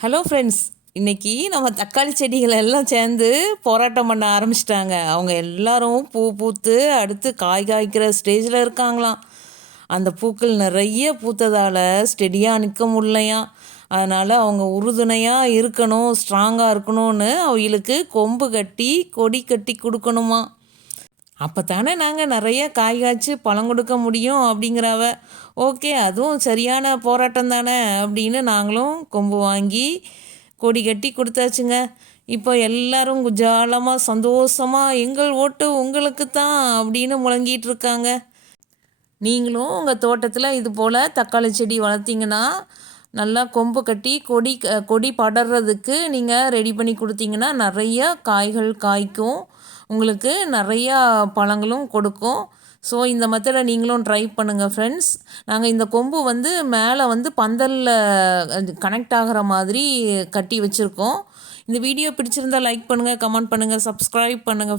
Hello friends இன்றைக்கி நம்ம தக்காளி செடிகள் எல்லாம் சேர்ந்து போராட்டம் பண்ண ஆரம்பிச்சிட்டாங்க. அவங்க எல்லாரும் பூ பூத்து அடுத்து காய் காய்க்கிற ஸ்டேஜில் இருக்காங்களாம். அந்த பூக்கள் நிறைய பூத்ததால் ஸ்டெடியாக நிற்க முடியலையா அதனால் அவங்க உறுதுணையாக இருக்கணும் ஸ்ட்ராங்காக இருக்கணும்னு அவங்களுக்கு கொம்பு கட்டி கொடி கட்டி கொடுக்கணுமா அப்போ தானே நாங்கள் நிறைய காய் காய்ச்சி பழம் கொடுக்க முடியும் அப்படிங்கிறவ ஓகே அதுவும் சரியான போராட்டம் தானே அப்படின்னு நாங்களும் கொம்பு வாங்கி கொடி கட்டி கொடுத்தாச்சுங்க. இப்போ எல்லாரும் குஜாலமாக சந்தோஷமாக எங்கள் ஓட்டு உங்களுக்கு தான் அப்படின்னு முழங்கிட்டு இருக்காங்க. நீங்களும் உங்கள் தோட்டத்தில் இது போல் தக்காளி செடி வளர்த்திங்கன்னா நல்லா கொம்பு கட்டி கொடி கொடி படர்றதுக்கு நீங்கள் ரெடி பண்ணி கொடுத்தீங்கன்னா நிறையா காய்கள் காய்க்கும். உங்களுக்கு நிறையா பழங்களும் கொடுக்கும். ஸோ இந்த மெத்தடை நீங்களும் ட்ரை பண்ணுங்கள் ஃப்ரெண்ட்ஸ் நாங்கள் இந்த கொம்பு வந்து மேலே வந்து பந்தலில் கனெக்ட் ஆகிற மாதிரி கட்டி வச்சுருக்கோம். இந்த வீடியோ பிடிச்சிருந்தால் லைக் பண்ணுங்கள் கமெண்ட் பண்ணுங்கள் சப்ஸ்கிரைப் பண்ணுங்கள்